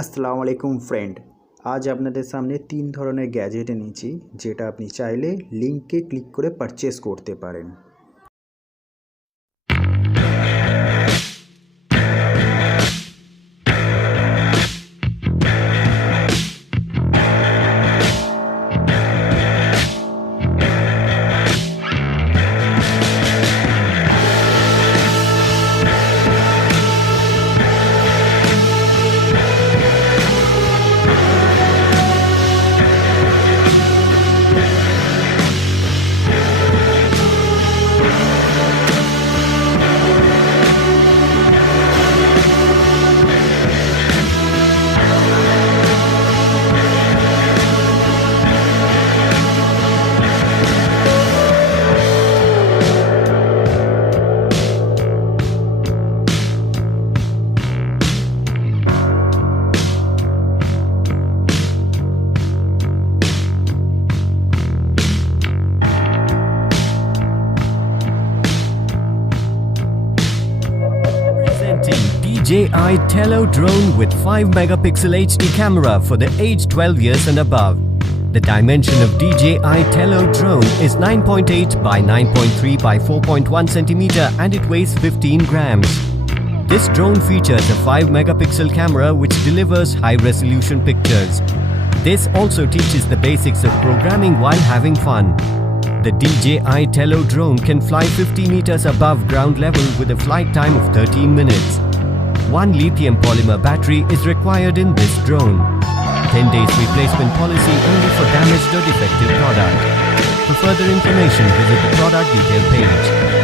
আসসালামু আলাইকুম ফ্রেন্ড। আজ আপনাদের সামনে ৩ ধরনের গ্যাজেট এনেছি, যেটা আপনি চাইলে লিঙ্কে ক্লিক করে পারচেজ করতে পারেন। Presenting DJI Tello drone with 5 megapixel HD camera for the age 12 years and above. The dimension of DJI Tello drone is 9.8 by 9.3 by 4.1 centimeter and it weighs 15 grams. This drone features a 5 megapixel camera which delivers high resolution pictures. This also teaches the basics of programming while having fun. The DJI Tello drone can fly 50 meters above ground level with a flight time of 13 minutes. One lithium polymer battery is required in this drone. 10 days replacement policy only for damaged or defective product. For further information, visit the product detail page.